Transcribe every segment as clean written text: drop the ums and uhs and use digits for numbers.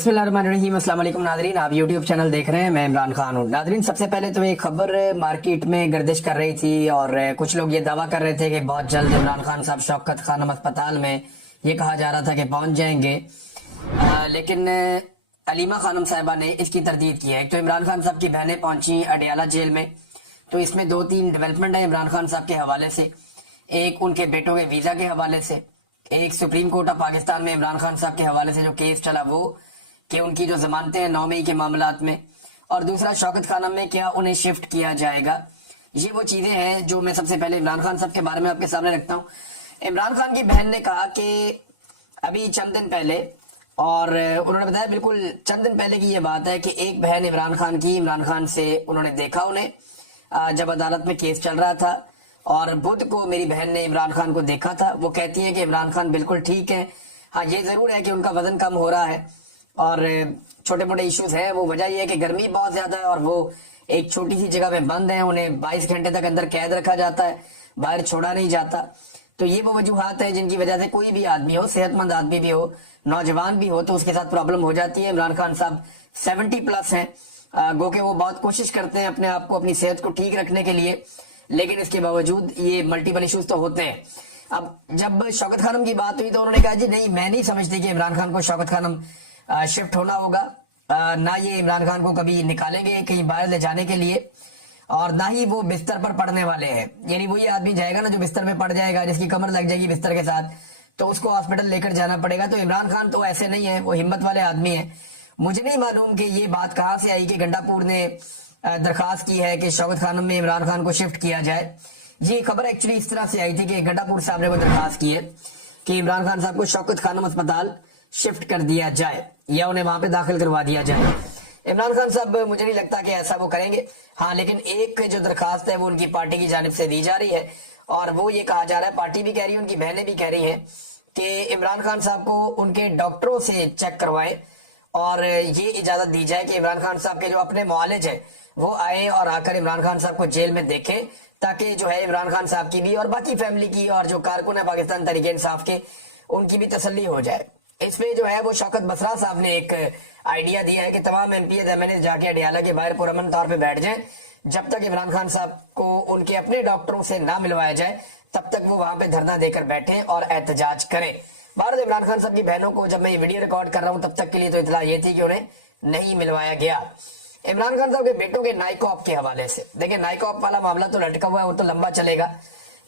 बिस्मिल्लाहिर्रहमानिर्रहीम। अस्सलाम वालेकुम नाज़रीन, आप यूट्यूब चैनल देख रहे हैं। मैं इमरान खान हूँ। नाज़रीन, सबसे पहले तो एक खबर मार्केट में गर्दिश कर रही थी और कुछ लोग ये दावा कर रहे थे कि बहुत जल्द इमरान खान साहब शौकत खानम अस्पताल में, ये कहा जा रहा था कि पहुंच जाएंगे, लेकिन अलीमा खानम साहिबा ने इसकी तरदीद की है। एक तो इमरान खान साहब की बहनें पहुंची अडियाला जेल में, तो इसमें 2-3 डेवलपमेंट है इमरान खान साहब के हवाले से। एक उनके बेटों के वीज़ा के हवाले से, एक सुप्रीम कोर्ट ऑफ पाकिस्तान में इमरान खान साहब के हवाले से जो केस चला वो कि उनकी जो जमानतें हैं 9 मई के मामलात में, और दूसरा शौकत खानम में क्या उन्हें शिफ्ट किया जाएगा। ये वो चीजें हैं जो मैं सबसे पहले इमरान खान साहब के बारे में आपके सामने रखता हूँ। इमरान खान की बहन ने कहा कि अभी चंद दिन पहले, और उन्होंने बताया बिल्कुल चंद दिन पहले की ये बात है कि एक बहन इमरान खान की, इमरान खान से उन्होंने देखा उन्हें जब अदालत में केस चल रहा था, और बुध को मेरी बहन ने इमरान खान को देखा था। वो कहती है कि इमरान खान बिल्कुल ठीक है। हाँ, ये जरूर है कि उनका वजन कम हो रहा है और छोटे मोटे इश्यूज हैं। वो वजह यह है कि गर्मी बहुत ज्यादा है और वो एक छोटी सी जगह में बंद है, उन्हें 22 घंटे तक अंदर कैद रखा जाता है, बाहर छोड़ा नहीं जाता। तो ये वो वजूहात है जिनकी वजह से कोई भी आदमी हो, सेहतमंद आदमी भी हो, नौजवान भी हो, तो उसके साथ प्रॉब्लम हो जाती है। इमरान खान साहब 70+ हैं, गो के वो बहुत कोशिश करते हैं अपने आप को, अपनी सेहत को ठीक रखने के लिए, लेकिन इसके बावजूद ये मल्टीपल इश्यूज तो होते हैं। अब जब शौकत खानम की बात हुई तो उन्होंने कहा जी नहीं, मैं नहीं समझती कि इमरान खान को शौकत खानम शिफ्ट होना होगा, ना ये इमरान खान को कभी निकालेंगे कहीं बाहर ले जाने के लिए, और ना ही वो बिस्तर पर पड़ने वाले हैं। यानी वही आदमी जाएगा ना जो बिस्तर में पड़ जाएगा, जिसकी कमर लग जाएगी बिस्तर के साथ, तो उसको हॉस्पिटल लेकर जाना पड़ेगा। तो इमरान खान तो ऐसे नहीं है, वो हिम्मत वाले आदमी है। मुझे नहीं मालूम कि ये बात कहाँ से आई कि गंडापुर ने दरखास्त की है कि शौकत खानम में इमरान खान को शिफ्ट किया जाए। ये खबर एक्चुअली इस तरह से आई थी कि गंडापुर साहब ने वो दरखास्त की है कि इमरान खान साहब को शौकत खानम अस्पताल शिफ्ट कर दिया जाए या उन्हें वहां पे दाखिल करवा दिया जाए। इमरान खान साहब मुझे नहीं लगता कि ऐसा वो करेंगे। हाँ, लेकिन एक जो दरखास्त है वो उनकी पार्टी की जानिब से दी जा रही है, और वो ये कहा जा रहा है, पार्टी भी कह रही है, उनकी बहनें भी कह रही हैं कि इमरान खान साहब को उनके डॉक्टरों से चेक करवाएं और ये इजाजत दी जाए कि इमरान खान साहब के जो अपने मुआलिज है वो आए और आकर इमरान खान साहब को जेल में देखें, ताकि जो है इमरान खान साहब की भी और बाकी फैमिली की और जो कारकुन है पाकिस्तान तहरीक इंसाफ के, उनकी भी तसल्ली हो जाए। इसमें जो है वो शौकत बसरा साहब ने एक आइडिया दिया है कि तमाम एमपीएस एमएनए जाके अडियाला के बाहर पुरअमन तौर पे बैठ जाएं, जब तक इमरान खान साहब को उनके अपने डॉक्टरों से ना मिलवाया जाए तब तक वो वहां पे धरना देकर बैठें और एहतजाज करें। भारत इमरान खान साहब की बहनों को जब मैं ये वीडियो रिकॉर्ड कर रहा हूं तब तक के लिए तो इतला ये थी कि उन्हें नहीं मिलवाया गया। इमरान खान साहब के बेटों के नाइकॉप के हवाले से, देखिए नाइकॉप वाला मामला तो लटका हुआ है, वो तो लंबा चलेगा,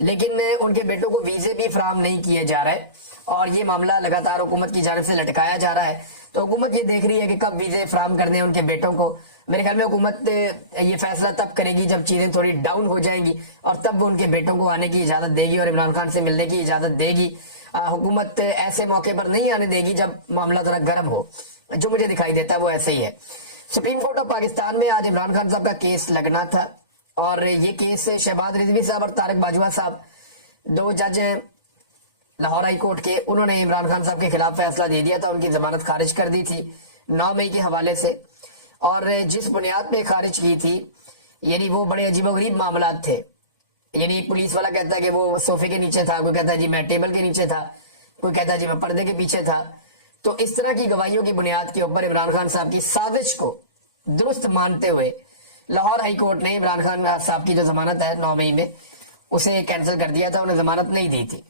लेकिन उनके बेटों को वीजे भी फराहम नहीं किए जा रहे और ये मामला लगातार हुकूमत की जानिब से लटकाया जा रहा है। तो हुकूमत ये देख रही है कि कब वीजे फराहम करने हैं उनके बेटों को। मेरे ख्याल में हुकूमत ये फैसला तब करेगी जब चीजें थोड़ी डाउन हो जाएंगी, और तब वो उनके बेटों को आने की इजाजत देगी और इमरान खान से मिलने की इजाजत देगी। हुकूमत ऐसे मौके पर नहीं आने देगी जब मामला थोड़ा गर्म हो। जो मुझे दिखाई देता है वो ऐसे ही है। सुप्रीम कोर्ट ऑफ पाकिस्तान में आज इमरान खान साहब का केस लगना था, और ये केस शहबाज रिजवी साहब और तारिक बाजवा साहब, 2 जज हैं लाहौर हाई कोर्ट के, उन्होंने इमरान खान साहब के खिलाफ फैसला दे दिया था, उनकी जमानत खारिज कर दी थी 9 मई के हवाले से। और जिस बुनियाद पे खारिज की थी, यानी वो बड़े अजीबोगरीब मामला थे। यानी पुलिस वाला कहता है कि वो सोफे के नीचे था, कोई कहता है जी मैं टेबल के नीचे था, कोई कहता है जी मैं पर्दे के पीछे था। तो इस तरह की गवाहियों की बुनियाद के ऊपर इमरान खान साहब की साजिश को दुरुस्त मानते हुए लाहौर हाई कोर्ट ने इमरान खान साहब की जो जमानत है 9 मई में, उसे कैंसिल कर दिया था, उन्हें जमानत नहीं दी थी।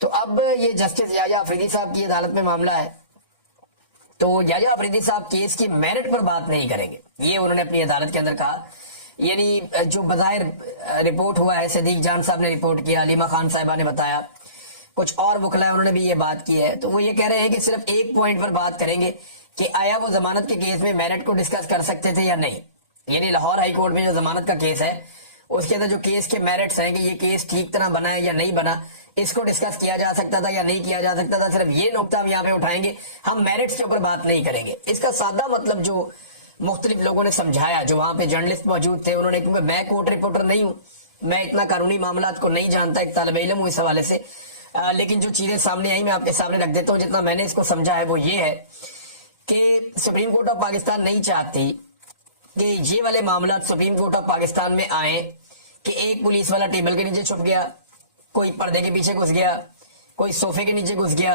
तो अब ये जस्टिस याया अफरीदी साहब की अदालत में मामला है, तो याया अफरीदी साहब केस की मेरिट पर बात नहीं करेंगे, ये उन्होंने अपनी अदालत के अंदर कहा। यानी जो बज़ाहिर रिपोर्ट हुआ है, सदीक जान साहब ने रिपोर्ट किया, अलीमा खान साहिबा ने बताया, कुछ और वकला उन्होंने भी ये बात की है, तो वो ये कह रहे हैं कि सिर्फ एक पॉइंट पर बात करेंगे कि आया वो जमानत के केस में मेरिट को डिस्कस कर सकते थे या नहीं। यानी लाहौर हाई कोर्ट में जो जमानत का केस है उसके अंदर जो केस के मेरिट्स हैं कि ये केस ठीक तरह बना है या नहीं बना, इसको डिस्कस किया जा सकता था या नहीं किया जा सकता था, सिर्फ ये नुकता हम यहाँ पे उठाएंगे, हम मेरिट्स के ऊपर बात नहीं करेंगे। इसका सादा मतलब जो मुख्तलिफ लोगों ने समझाया, जो वहां पे जर्नलिस्ट मौजूद थे, उन्होंने, क्योंकि मैं कोर्ट रिपोर्टर नहीं हूँ, मैं इतना कानूनी मामला को नहीं जानता, एक तालिब इल्म हूँ इस हवाले से, लेकिन जो चीजें सामने आई मैं आपके सामने रख देता हूँ। जितना मैंने इसको समझा है वो ये है कि सुप्रीम कोर्ट ऑफ पाकिस्तान नहीं चाहती कि ये वाले मामला सुप्रीम कोर्ट ऑफ पाकिस्तान में आए कि एक पुलिस वाला टेबल के नीचे छुप गया, कोई पर्दे के पीछे घुस गया, कोई सोफे के नीचे घुस गया,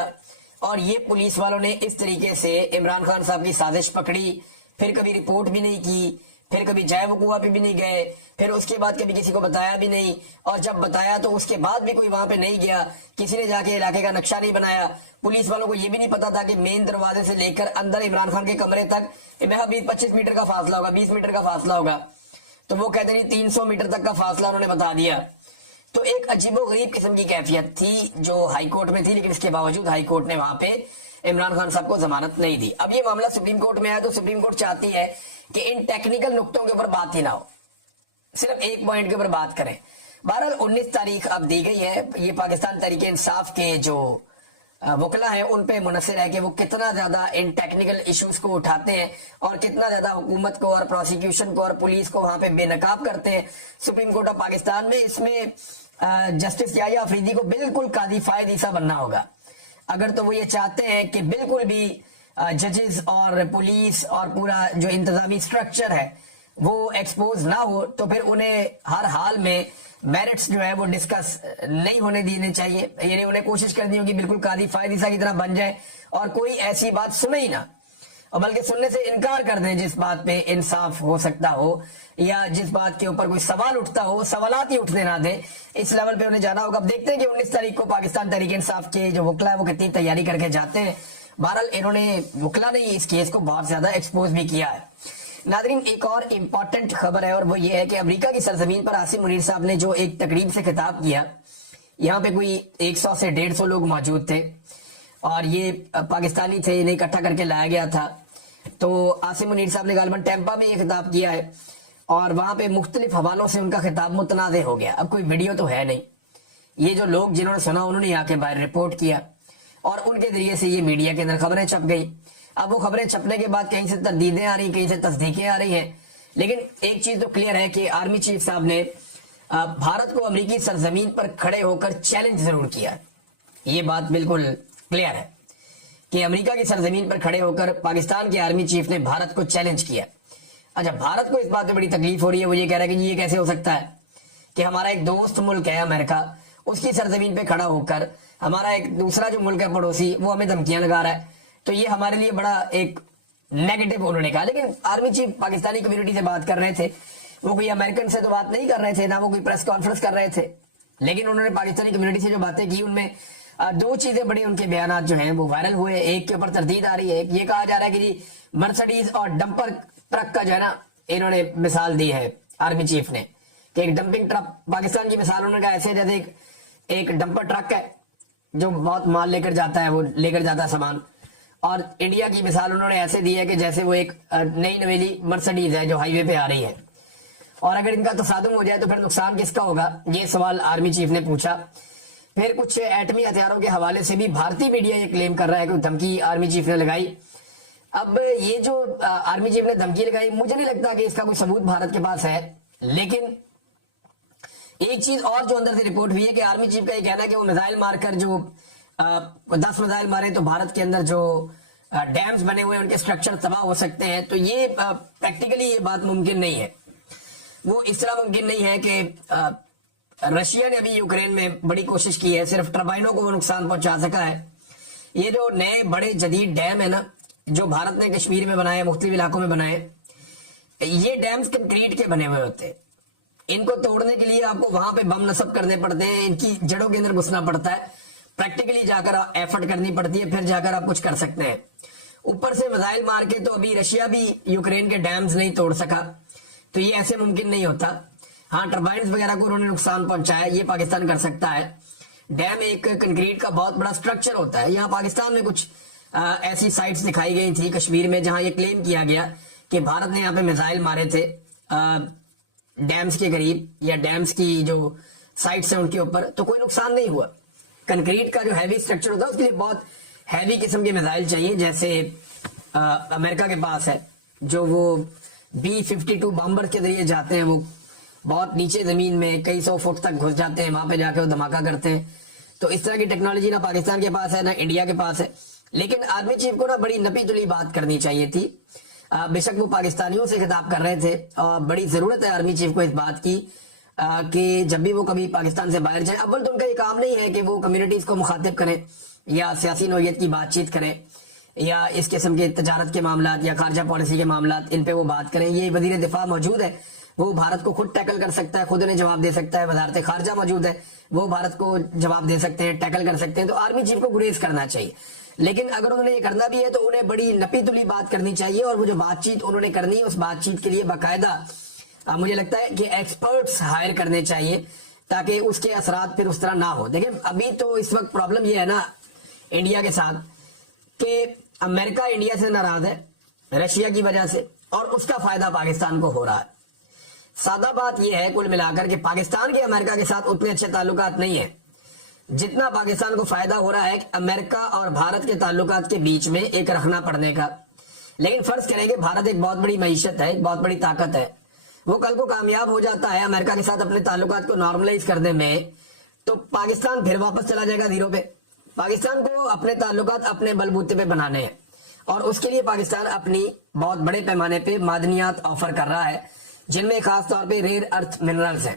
اور یہ پولیس والوں نے اس طریقے سے عمران خان صاحب کی سازش پکڑی، پھر کبھی رپورٹ بھی نہیں کی، پھر کبھی جائے وقوع پہ بھی نہیں گئے، پھر اس کے بعد کبھی کسی کو بتایا بھی نہیں، اور جب بتایا تو اس کے بعد بھی کوئی وہاں پہ نہیں گیا، کسی نے جا کے علاقے کا نقشہ نہیں بنایا۔ پولیس والوں کو یہ بھی نہیں پتا تھا کہ مین دروازے سے لے کر اندر عمران خان کے کمرے تک محض 25 میٹر کا فاصلہ ہوگا، 20 میٹر کا فاصلہ ہوگا، تو وہ کہتے نہیں 300 میٹر تک کا فاصلہ انہوں نے بتا دیا۔ تو ایک عجیب و غریب قسم کی کیفیت تھی جو ہائی کورٹ میں تھی، لیکن اس کے باوجود ہائی کورٹ نے وہاں پہ عمران خان صاحب کو ضمانت نہیں دی۔ اب یہ معاملہ سپریم کورٹ میں آیا تو سپریم کورٹ چاہتی ہے کہ ان ٹیکنیکل نقطوں کے اوپر بات ہی نہ ہو، صرف ایک پوائنٹ کے اوپر بات کریں۔ بہرحال 19 تاریخ اب دی گئی ہے، یہ پاکستان تحریک انصاف کے جو وکلا ہیں ان پہ منحصر ہے کہ وہ کتنا زیادہ ان ٹیکنیکل ایشوز کو اٹھاتے ہیں اور کتنا زیادہ حکومت کو اور پروسیکیوشن کو اور پولیس کو وہاں پہ بے نقاب کرتے ہیں۔ سپریم کورٹ آف پاکستان میں اس میں جسٹس یحییٰ آفریدی کو بالکل قاضی فائد عیسیٰ بننا ہوگا، اگر تو وہ یہ چاہتے ہیں کہ بالکل بھی ججز اور پولیس اور پورا جو انتظامی سٹرکچر ہے وہ ایکسپوز نہ ہو، تو پھر انہیں ہر حال میں میرٹس جو ہے وہ ڈسکس نہیں ہونے دینے چاہیے، یعنی انہیں کوشش کرنی ہوگی بالکل قاضی فائد عیسیٰ کی طرح بن جائے اور کوئی ایسی بات سنے ہی نہ، اور بلکہ سننے سے انکار کر دیں جس بات پہ انصاف ہو سکتا ہو یا جس بات کے اوپر کوئی سوال اٹھتا ہو، سوالات ہی اٹھنے نہ دیں، اس لیول پہ انہیں جانا ہوگا۔ اب دیکھتے ہیں کہ 19 تاریخ کو پاکستان تحریک انصاف کے جو وکلا ہے وہ کتنی تیاری کر کے جاتے ہیں۔ بہرحال انہوں نے وکلا نے اس کیس کو بہت زیادہ ایکسپوز بھی کیا ہے۔ ناظرین ایک اور امپورٹنٹ خبر ہے اور وہ یہ ہے کہ امریکہ کی سرزمین پر عاصم منیر صاحب نے جو ایک تقریب سے خطاب کیا، یہاں پہ کوئی 100 سے 150 لوگ موجود تھے اور یہ پاکستانی تھے، انہیں اکٹھا کر کے لایا گیا تھا۔ تو عاصم منیر صاحب نے غالباً ٹیمپا میں یہ خطاب کیا ہے اور وہاں پہ مختلف حوالوں سے ان کا خطاب متنازع ہو گیا۔ اب کوئی ویڈیو تو ہے نہیں، یہ جو لوگ جنہوں نے سنا انہوں نے آ کے باہر رپورٹ کیا اور ان کے ذریعے سے یہ میڈیا کے اندر خبریں چھپ گئی۔ اب وہ خبریں چھپنے کے بعد کہیں سے تردیدیں آ رہی، کہیں سے تصدیقیں آ رہی ہیں، لیکن ایک چیز تو کلیئر ہے کہ آرمی چیف صاحب نے بھارت کو امریکی سرزمین پر کھڑے ہو کر چیلنج ضرور کیا، یہ بات بالکل کلیئر ہے کہ امریکہ کی سرزمین پر کھڑے ہو کر پاکستان کے آرمی چیف نے بھارت کو چیلنج کیا۔ اچھا، بھارت کو اس بات میں بڑی تکلیف ہو رہی ہے، وہ یہ کہہ رہا ہے کہ یہ کیسے ہو سکتا ہے کہ ہمارا ایک دوست ملک ہے امریکہ، اس کی سرزمین پہ کھڑا ہو کر ہمارا ایک دوسرا جو ملک ہے پڑوسی وہ ہمیں دھمکیاں لگا رہا ہے، تو یہ ہمارے لیے بڑا ایک نیگیٹو انہوں نے کہا۔ لیکن آرمی چیف پاکستانی کمیونٹی سے بات کر رہے تھے، وہ کوئی امریکن سے تو بات نہیں کر رہے تھے، نہ وہ کوئی پریس کانفرنس کر رہے تھے، لیکن انہوں نے پاکستانی کمیونٹی سے جو باتیں کی ان میں دو چیزیں بڑی ان کے بیانات جو ہیں وہ وائرل ہوئے۔ ایک کے اوپر تردید آ رہی ہے، یہ کہا جا رہا ہے کہ جی مرسڈیز اور ڈمپر ٹرک کا جو ہے نا انہوں نے مثال دی ہے آرمی چیف نے کہ ایک ڈمپنگ ٹرک، پاکستان کی مثال انہوں نے کہا ایسے جیسے ایک ڈمپر ٹرک ہے جو بہت مال لے کر جاتا ہے، وہ لے کر جاتا ہے سامان، اور انڈیا کی مثال انہوں نے ایسے دی ہے کہ جیسے وہ ایک نئی نویلی مرسڈیز ہے جو ہائی وے پہ آ رہی ہے، اور اگر ان کا تصادم ہو جائے تو پھر نقصان کس کا ہوگا، یہ سوال آرمی چیف نے پوچھا۔ پھر کچھ ایٹمی ہتھیاروں کے حوالے سے بھی بھارتی میڈیا یہ کلیم کر رہا ہے کہ دھمکی آرمی چیف نے لگائی۔ اب یہ جو آرمی چیف نے دھمکی لگائی، مجھے نہیں لگتا کہ اس کا کوئی ثبوت بھارت کے پاس ہے، لیکن ایک چیز اور جو اندر سے رپورٹ ہوئی ہے کہ آرمی چیف کا یہ کہنا ہے کہ وہ میزائل مار کر جو 10 میزائل مارے تو بھارت کے اندر جو ڈیمز بنے ہوئے ہیں ان کے سٹرکچر تباہ ہو سکتے ہیں، تو یہ پریکٹیکلی یہ بات ممکن نہیں ہے۔ وہ اس طرح ممکن نہیں ہے کہ رشیا نے ابھی یوکرین میں بڑی کوشش کی ہے، صرف ٹربائنوں کو وہ نقصان پہنچا سکا ہے۔ یہ جو نئے بڑے جدید ڈیم ہے نا جو بھارت نے کشمیر میں بنائے، مختلف علاقوں میں بنائے، یہ ڈیمز کنکریٹ کے بنے ہوئے ہوتے ہیں، ان کو توڑنے کے لیے آپ کو وہاں پہ بم نصب کرنے پڑتے ہیں، ان کی جڑوں کے اندر گھسنا پڑتا ہے، پریکٹیکلی جا کر ایفرٹ کرنی پڑتی ہے، پھر جا کر آپ کچھ کر سکتے ہیں۔ اوپر سے میزائل مار کے تو ابھی رشیا بھی یوکرین کے ڈیمز نہیں توڑ سکا، تو یہ ایسے ممکن نہیں ہوتا۔ ہاں ٹربائنز وغیرہ کو انہوں نے نقصان پہنچایا، یہ پاکستان کر سکتا ہے۔ ڈیم ایک کنکریٹ کا بہت بڑا سٹرکچر ہوتا ہے۔ یہاں پاکستان میں کچھ ایسی سائٹس دکھائی گئی تھی کشمیر میں جہاں یہ کلیم کیا گیا کہ بھارت نے یہاں پہ میزائل مارے تھے ڈیمز کے قریب یا ڈیمز کی جو سائٹس ہیں ان کے اوپر، تو کوئی نقصان نہیں ہوا۔ کنکریٹ کا جو ہیوی سٹرکچر ہوتا ہے اس کے لیے بہت ہیوی قسم کے میزائل چاہیے، جیسے امریکہ کے پاس ہے جو وہ B-52 بامبر کے ذریعے جاتے ہیں، وہ بہت نیچے زمین میں کئی 100 فٹ تک گھس جاتے ہیں، وہاں پہ جا کے وہ دھماکہ کرتے ہیں۔ تو اس طرح کی ٹیکنالوجی نہ پاکستان کے پاس ہے نہ انڈیا کے پاس ہے، لیکن آرمی چیف کو نا بڑی نپی تلی بات کرنی چاہیے تھی۔ بے شک وہ پاکستانیوں سے خطاب کر رہے تھے، اور بڑی ضرورت ہے آرمی چیف کو اس بات کی کہ جب بھی وہ کبھی پاکستان سے باہر جائیں، اول تو ان کا یہ کام نہیں ہے کہ وہ کمیونٹیز کو مخاطب کریں یا سیاسی نوعیت کی بات چیت کریں یا اس قسم کے تجارت کے معاملات یا خارجہ پالیسی کے معاملات ان پہ وہ بات کریں. یہ وزیر دفاع موجود ہے, وہ بھارت کو خود ٹیکل کر سکتا ہے, خود انہیں جواب دے سکتا ہے. وزارت خارجہ موجود ہے, وہ بھارت کو جواب دے سکتے ہیں, ٹیکل کر سکتے ہیں. تو آرمی چیف کو گریز کرنا چاہیے. لیکن اگر انہوں نے یہ کرنا بھی ہے تو انہیں بڑی نپی تلی بات کرنی چاہیے, اور وہ جو بات چیت انہوں نے کرنی ہے اس بات چیت کے لیے باقاعدہ مجھے لگتا ہے کہ ایکسپرٹس ہائر کرنے چاہیے, تاکہ اس کے اثرات پھر اس طرح نہ ہو. دیکھیں ابھی تو اس وقت پرابلم یہ ہے نا انڈیا کے ساتھ کہ امریکہ انڈیا سے ناراض ہے رشیا کی وجہ سے, اور اس کا فائدہ پاکستان کو ہو رہا ہے. سادہ بات یہ ہے کل ملا کر کہ پاکستان کے امریکہ کے ساتھ اتنے اچھے تعلقات نہیں ہیں جتنا پاکستان کو فائدہ ہو رہا ہے امریکہ اور بھارت کے تعلقات کے بیچ میں ایک رکھنا پڑنے کا. لیکن فرض کریں کہ بھارت ایک بہت بڑی معیشت ہے, ایک بہت بڑی طاقت ہے, وہ کل کو کامیاب ہو جاتا ہے امریکہ کے ساتھ اپنے تعلقات کو نارملائز کرنے میں, تو پاکستان پھر واپس چلا جائے گا زیرو پہ. پاکستان کو اپنے تعلقات اپنے بلبوتے پہ بنانے ہیں, اور اس کے لیے پاکستان اپنی بہت بڑے پیمانے پہ معدنیات آفر کر رہا ہے, جن میں خاص طور پہ ریئر ارتھ منرلز ہیں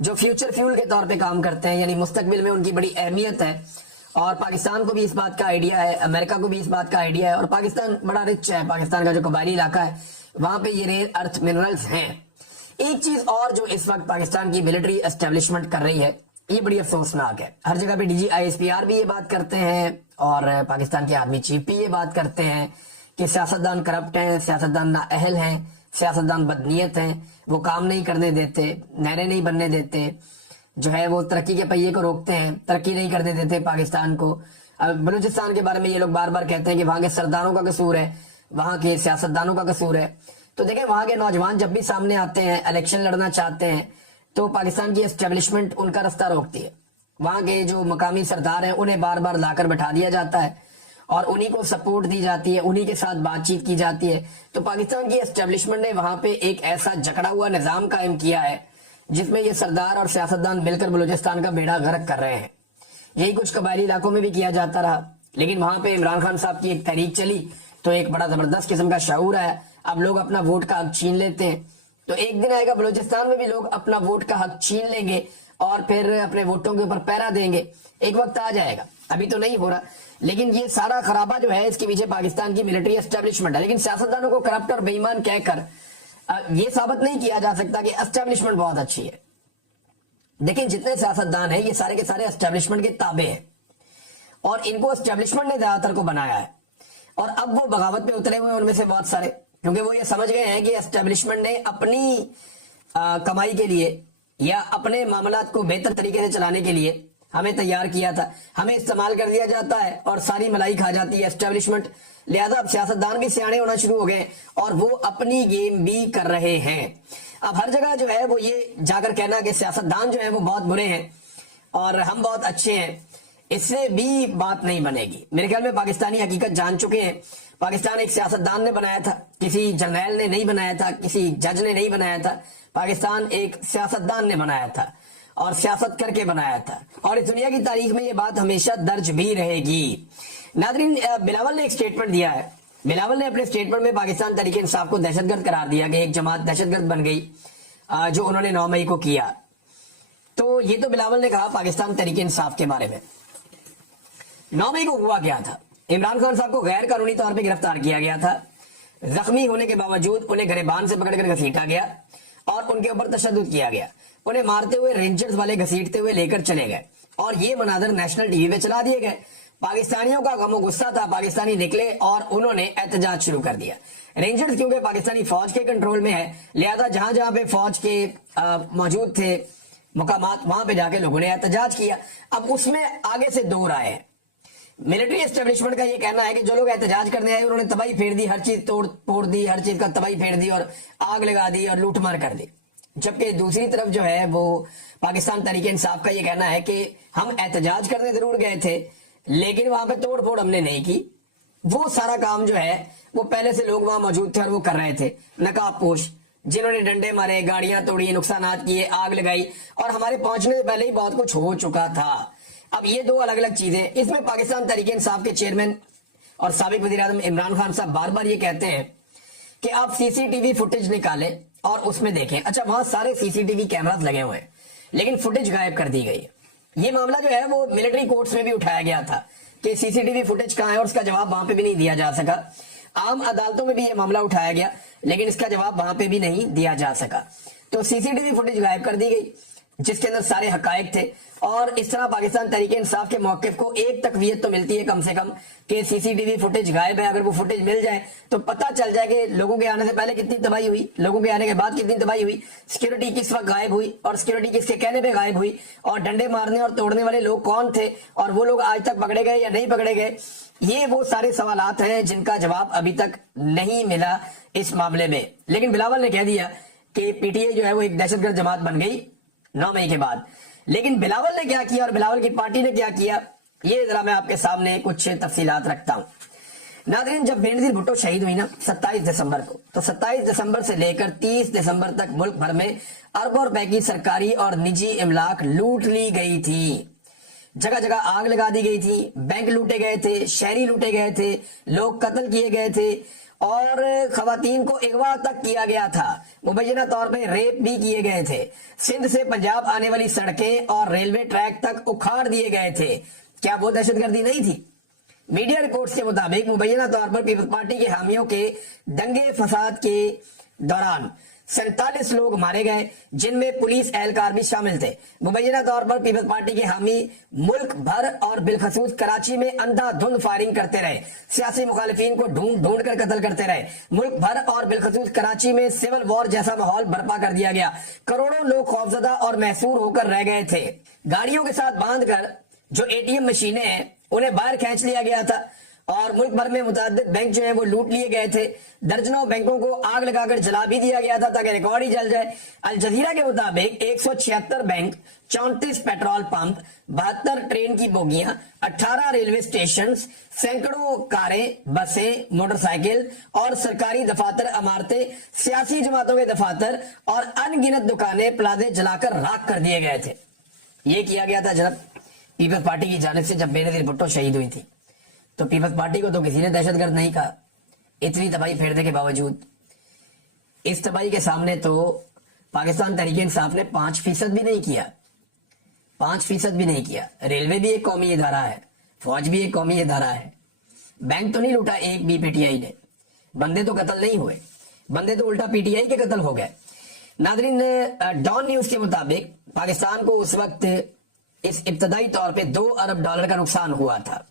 جو فیوچر فیول کے طور پہ کام کرتے ہیں, یعنی مستقبل میں ان کی بڑی اہمیت ہے. اور پاکستان کو بھی اس بات کا آئیڈیا ہے, امریکہ کو بھی اس بات کا آئیڈیا ہے, اور پاکستان بڑا رچ ہے. پاکستان کا جو قبائلی علاقہ ہے وہاں پہ یہ ریئر ارتھ منرلز ہیں. ایک چیز اور جو اس وقت پاکستان کی ملٹری اسٹیبلشمنٹ کر رہی ہے یہ بڑی افسوسناک ہے. ہر جگہ پہ D G I S P R بھی یہ بات کرتے ہیں, اور پاکستان کے آرمی چیف بھی یہ بات کرتے ہیں کہ سیاستدان کرپٹ ہیں, سیاستدان نااہل ہیں, سیاستدان بدنیت ہیں, وہ کام نہیں کرنے دیتے, نہریں نہیں بننے دیتے, جو ہے وہ ترقی کے پہیے کو روکتے ہیں, ترقی نہیں کرنے دیتے پاکستان کو. اب بلوچستان کے بارے میں یہ لوگ بار بار کہتے ہیں کہ وہاں کے سرداروں کا قصور ہے, وہاں کے سیاستدانوں کا قصور ہے. تو دیکھیں وہاں کے نوجوان جب بھی سامنے آتے ہیں, الیکشن لڑنا چاہتے ہیں, تو پاکستان کی اسٹیبلشمنٹ ان کا رستہ روکتی ہے. وہاں کے جو مقامی سردار ہیں انہیں بار بار لا کر بٹھا دیا جاتا ہے, اور انہی کو سپورٹ دی جاتی ہے, انہی کے ساتھ بات چیت کی جاتی ہے. تو پاکستان کی اسٹیبلشمنٹ نے وہاں پہ ایک ایسا جکڑا ہوا نظام قائم کیا ہے جس میں یہ سردار اور سیاستدان مل کر بلوچستان کا بیڑا غرق کر رہے ہیں. یہی کچھ قبائلی علاقوں میں بھی کیا جاتا رہا, لیکن وہاں پہ عمران خان صاحب کی ایک تحریک چلی تو ایک بڑا زبردست قسم کا شعور ہے. اب لوگ اپنا ووٹ کا حق چھین لیتے ہیں, تو ایک دن آئے گا بلوچستان میں بھی لوگ اپنا ووٹ کا حق چھین لیں گے اور پھر اپنے ووٹوں کے اوپر پیرا دیں گے. ایک وقت آ جائے گا, ابھی تو نہیں ہو رہا, لیکن یہ سارا خرابہ جو ہے اس کے پیچھے پاکستان کی ملٹری اسٹیبلشمنٹ ہے. لیکن سیاستدانوں کو کرپٹ اور بے ایمان کہہ کر یہ ثابت نہیں کیا جا سکتا کہ اسٹیبلشمنٹ بہت اچھی ہے. دیکھیں جتنے سیاستدان ہیں یہ سارے کے سارے اسٹیبلشمنٹ کے تابع ہیں, اور ان کو اسٹیبلشمنٹ نے زیادہ تر کو بنایا ہے. اور اب وہ بغاوت پہ اترے ہوئے ان میں سے بہت سارے, کیونکہ وہ یہ سمجھ گئے ہیں کہ اسٹیبلشمنٹ نے اپنی کمائی کے لیے یا اپنے معاملات کو بہتر طریقے سے چلانے کے لیے ہمیں تیار کیا تھا, ہمیں استعمال کر دیا جاتا ہے اور ساری ملائی کھا جاتی ہے اسٹیبلشمنٹ. لہذا اب سیاستدان بھی سیانے ہونا شروع ہو گئے اور وہ اپنی گیم بھی کر رہے ہیں. اب ہر جگہ جو ہے وہ یہ جا کر کہنا کہ سیاستدان جو ہے وہ بہت برے ہیں اور ہم بہت اچھے ہیں, اس سے بھی بات نہیں بنے گی. میرے خیال میں پاکستانی حقیقت جان چکے ہیں. پاکستان ایک سیاستدان نے بنایا تھا, کسی جرنیل نے نہیں بنایا تھا, کسی جج نے نہیں بنایا تھا. پاکستان ایک سیاستدان نے بنایا تھا اور سیاست کر کے بنایا تھا, اور اس دنیا کی تاریخ میں یہ بات ہمیشہ درج بھی رہے گی. ناظرین, بلاول نے ایک سٹیٹمنٹ دیا ہے. بلاول نے اپنے سٹیٹمنٹ میں پاکستان تحریک انصاف کو دہشت گرد قرار دیا کہ ایک جماعت دہشت گرد بن گئی, جو انہوں نے 9 مئی کو کیا. تو یہ تو بلاول نے کہا پاکستان تحریک انصاف کے بارے میں. 9 مئی کو ہوا کیا تھا؟ عمران خان صاحب کو غیر قانونی طور پہ گرفتار کیا گیا تھا. زخمی ہونے کے باوجود انہیں گریبان سے پکڑ کر گھسیٹا گیا اور ان کے اوپر تشدد کیا گیا. انہیں مارتے ہوئے رینجرز والے گھسیٹتے ہوئے لے کر چلے گئے, اور یہ مناظر نیشنل ٹی وی پہ چلا دیے گئے. پاکستانیوں کا غم و غصہ تھا, پاکستانی نکلے اور انہوں نے احتجاج شروع کر دیا. رینجرز کیونکہ پاکستانی فوج کے کنٹرول میں ہے, لہذا جہاں جہاں پہ فوج کے موجود تھے مقامات وہاں پہ جا کے لوگوں نے احتجاج کیا. اب اس میں آگے سے 2 رائے ہیں. ملٹری اسٹیبلشمنٹ کا یہ کہنا ہے کہ جو لوگ احتجاج کرنے آئے انہوں نے تباہی پھیر دی, ہر چیز توڑ پھوڑ دی, ہر چیز کا تباہی پھیر دی اور آگ لگا دی اور لوٹ مار کر دی. جبکہ دوسری طرف جو ہے وہ پاکستان تحریک انصاف کا یہ کہنا ہے کہ ہم احتجاج کرنے ضرور گئے تھے لیکن وہاں پہ توڑ پھوڑ ہم نے نہیں کی. وہ سارا کام جو ہے وہ پہلے سے لوگ وہاں موجود تھے اور وہ کر رہے تھے, نقاب پوش, جنہوں نے ڈنڈے مارے, گاڑیاں توڑی, نقصانات کیے, آگ لگائی, اور ہمارے پہنچنے سے پہلے ہی بہت کچھ ہو چکا تھا. اب یہ 2 الگ الگ چیزیں. اس میں پاکستان تحریک انصاف کے چیئرمین اور سابق وزیر اعظم عمران خان صاحب بار بار یہ کہتے ہیں کہ آپ سی سی ٹی وی فوٹیج نکالیں اور اس میں دیکھیں. اچھا, وہاں سارے سی سی ٹی وی کیمراز لگے ہوئے ہیں لیکن فوٹیج غائب کر دی گئی ہے. یہ معاملہ جو ہے وہ ملٹری کورٹس میں بھی اٹھایا گیا تھا. कि सीसीटीवी फुटेज कहाँ है, और उसका जवाब वहां पे भी नहीं दिया जा सका। आम अदालतों में भी ये मामला उठाया गया, लेकिन इसका जवाब वहां पे भी नहीं दिया जा सका। तो सीसीटीवी फुटेज गायब कर दी गई जिसके अंदर सारे हकायक थे, और इस तरह पाकिस्तान तहरीक इंसाफ के मौक़िफ़ को एक तक़वियत तो मिलती है कम से कम कि सीसीटीवी फुटेज गायब है। अगर वो फुटेज मिल जाए तो पता चल जाए कि लोगों के आने से पहले कितनी तबाही हुई, लोगों के आने के बाद कितनी तबाही हुई, सिक्योरिटी किस वक्त गायब हुई और सिक्योरिटी किसके कहने पे गायब हुई, और डंडे मारने और तोड़ने वाले लोग कौन थे, और वो लोग आज तक पकड़े गए या नहीं पकड़े गए। ये वो सारे सवालात हैं जिनका जवाब अभी तक नहीं मिला इस मामले में। लेकिन बिलावल ने कह दिया कि पीटीआई जो है वो एक दहशतगर्द जमात बन गई 9 मई के बाद। लेकिन बिलावल ने क्या किया और बिलावल की पार्टी ने क्या किया, ये जरा मैं आपके सामने कुछ तफसीलात रखता हूं। नाज़रीन, जब बेनज़ीर भुट्टो शहीद हुई ना 27 दिसंबर को, तो 27 दिसंबर से लेकर 30 दिसंबर तक मुल्क भर में अरबों रुपए की सरकारी और निजी इमलाक लूट ली गई थी। जगह जगह आग लगा दी गई थी, बैंक लूटे गए थे, शहरी लूटे गए थे, लोग कत्ल किए गए थे, और खवातीन को अगवा तक किया गया था। मुबैना तौर पे रेप भी किए गए थे। सिंध से पंजाब आने वाली सड़कें और रेलवे ट्रैक तक उखाड़ दिए गए थे। क्या वो दहशतगर्दी नहीं थी? मीडिया रिपोर्ट्स के मुताबिक मुबैना तौर पर पीपल्स पार्टी के हामियों के दंगे फसाद के दौरान 47 लोग मारे गए, जिनमें पुलिस एहलकार भी शामिल थे। मुबैना तौर पर पीपल्स पार्टी के हामी मुल्क भर और बिलखसूस कराची में अंधाधुंध फायरिंग करते रहे, सियासी मुखालिफिन को ढूंढ ढूंढ कर कत्ल करते रहे। मुल्क भर और बिलखसूस कराची में सिविल वॉर जैसा माहौल बर्पा कर दिया गया। करोड़ों लोग खौफजदा और महसूर होकर रह गए थे। गाड़ियों के साथ बांधकर जो एटीएम मशीनें हैं उन्हें बाहर खींच लिया गया था, और मुल्क भर में मुतअद्दिद बैंक जो है वो लूट लिए गए थे। दर्जनों बैंकों को आग लगाकर जला भी दिया गया था ताकि रिकॉर्ड ही जल जाए। अल जजीरा के मुताबिक 176 बैंक, 34 पेट्रोल पंप, 72 ट्रेन की बोगियां, 18 रेलवे स्टेशन, सैकड़ों कारें, बसें, मोटरसाइकिल और सरकारी दफातर, इमारतें, सियासी जमातों के दफातर और अनगिनत दुकानें, प्लाजे जलाकर राख कर दिए गए थे। ये किया गया था जनाब पीपल्स पार्टी की जानिब से जब बेनज़ीर भुट्टो शहीद हुई थी। तो पीपल्स पार्टी को तो किसी ने दहशतगर्द नहीं कहा। इतनी तबाही फेरने के बावजूद, इस तबाही के सामने तो पाकिस्तान तहरीक इंसाफ ने 5% भी नहीं किया। 5% भी नहीं किया। रेलवे भी एक कौमी इदारा है, फौज भी एक कौमी इदारा है। बैंक तो नहीं लूटा एक भी पीटीआई ने। बंदे तो कत्ल नहीं हुए, बंदे तो उल्टा पीटीआई के कत्ल हो गए। नाज़रीन, डॉन न्यूज के मुताबिक पाकिस्तान को उस वक्त इस इब्तदाई तौर पे $2 अरब का नुकसान हुआ था,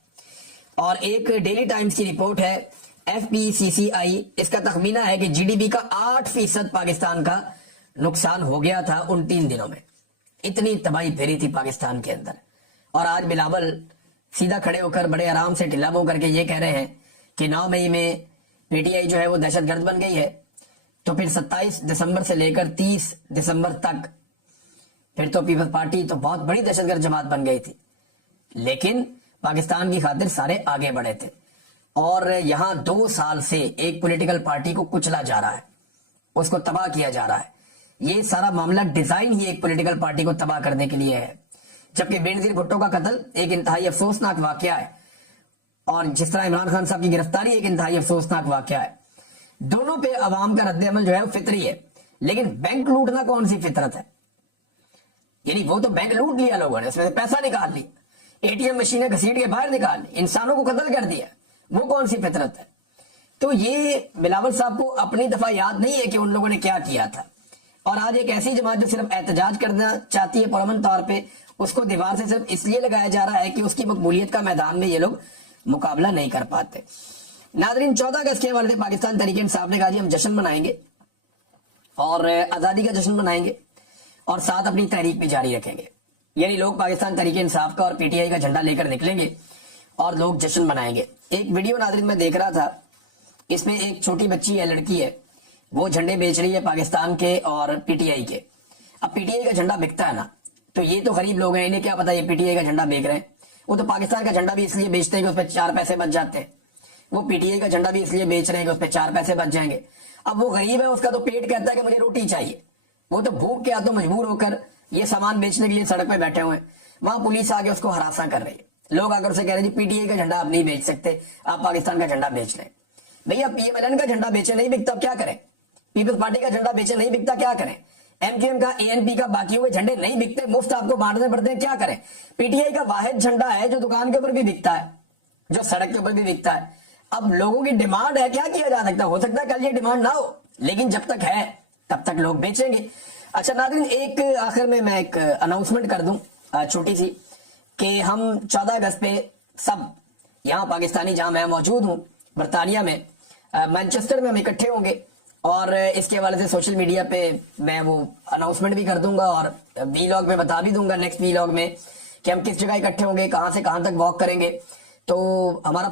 और एक डेली टाइम्स की रिपोर्ट है FPCCI, इसका तखमीना है कि जीडीपी का 8% पाकिस्तान का नुकसान हो गया था उन 3 दिनों में। इतनी तबाही फेरी थी पाकिस्तान के अंदर। और आज बिलावल सीधा खड़े होकर बड़े आराम से ढिला मुंह करके ये कह रहे हैं कि 9 मई में पीटीआई जो है वो दहशतगर्द बन गई है। तो फिर 27 दिसंबर से लेकर 30 दिसंबर तक फिर तो पीपल्स पार्टी तो बहुत बड़ी दहशतगर्द जमात बन गई थी। लेकिन पाकिस्तान की खातिर सारे आगे बढ़े थे, और यहां 2 साल से एक पॉलिटिकल पार्टी को कुचला जा रहा है, उसको तबाह किया जा रहा है। ये सारा मामला डिजाइन ही एक पॉलिटिकल पार्टी को तबाह करने के लिए है। जबकि बेनज़ीर भुट्टो का कत्ल एक इंतहाई अफसोसनाक वाकया है, और जिस तरह इमरान खान साहब की गिरफ्तारी एक इंतहाई अफसोसनाक वाकया है। दोनों पे अवाम का रद्द-ए-अमल जो है वो फितरी है। लेकिन बैंक लूटना कौन सी फितरत है? यानी वो तो बैंक लूट लिया लोगों ने, उसमें से पैसा निकाल लिया, एटीएम मशीनें घसीट के बाहर निकाल ली, इंसानों को कत्ल कर दिया, वो कौन सी फितरत है? तो ये बिलावल साहब को अपनी दफा याद नहीं है कि उन लोगों ने क्या किया था। और आज एक ऐसी जमात जो सिर्फ एहतजाज करना चाहती है पुरअमन तौर पे, उसको दीवार से सिर्फ इसलिए लगाया जा रहा है कि उसकी मकबूलियत का मैदान में ये लोग मुकाबला नहीं कर पाते। नाज़रीन, 14 अगस्त के हवाले से पाकिस्तान तहरीक इंसाफ ने कहा जी हम जश्न मनाएंगे और आज़ादी का जश्न मनाएंगे, और साथ अपनी तहरीक भी जारी रखेंगे। यानी लोग पाकिस्तान तहरीक इंसाफ का और पीटीआई का झंडा लेकर निकलेंगे और लोग जश्न मनाएंगे। एक वीडियो नाज़रीन मैं देख रहा था, इसमें एक छोटी बच्ची है, लड़की है, वो झंडे बेच रही है पाकिस्तान के और पीटीआई के। अब पीटीआई का झंडा बिकता है ना, तो ये तो गरीब लोग हैं, इन्हें क्या पता ये पीटीआई का झंडा बेच रहे हैं। वो तो पाकिस्तान का झंडा भी इसलिए बेचते हैं कि उस पर 4 पैसे बच जाते हैं। वो पीटीआई का झंडा भी इसलिए बेच रहे हैं कि उस पर 4 पैसे बच जाएंगे। अब वो गरीब है, उसका तो पेट कहता है कि मुझे रोटी चाहिए, वो तो भूख के हाथों मजबूर होकर ये सामान बेचने के लिए सड़क पे बैठे हुए हैं। वहां पुलिस आके उसको हरासा कर रही है। लोग आकर उसे कह रहे हैं जी पीटीआई का झंडा आप नहीं बेच सकते, आप पाकिस्तान का झंडा बेच लें। भैया पीएमएलएन का झंडा बेचे नहीं बिकता, क्या करें? पीपल्स पार्टी का झंडा बेचे नहीं बिकता, क्या करें? एमक्यूएम का, एएनपी का, बाकी हुए झंडे नहीं बिकते, मुफ्त आपको बांटने पड़ते हैं, क्या करें? पीटीआई का वाहिद झंडा है जो दुकान के ऊपर भी बिकता है, जो सड़क के ऊपर भी बिकता है। अब लोगों की डिमांड है, क्या किया जा सकता है, हो सकता है कल ये डिमांड ना हो, लेकिन जब तक है तब तक लोग बेचेंगे। अच्छा नाज़रीन, एक आखिर में मैं एक अनाउंसमेंट कर दूं छोटी सी, कि हम 14 अगस्त पे सब यहाँ पाकिस्तानी, जहां मैं मौजूद हूँ बरतानिया में, मैनचेस्टर में हम इकट्ठे होंगे, और इसके हवाले से सोशल मीडिया पे मैं वो अनाउंसमेंट भी कर दूंगा और वीलॉग में बता भी दूंगा, नेक्स्ट वीलॉग में, कि हम किस जगह इकट्ठे होंगे, कहां से कहां तक वॉक करेंगे। तो हमारा